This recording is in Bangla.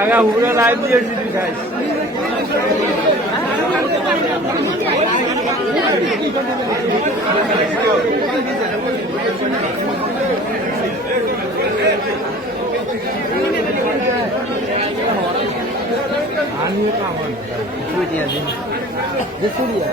আগা পুরো লাইভ দিয়েছি তুই খাইস আনিয়ে কামান দিন দুশো দিয়া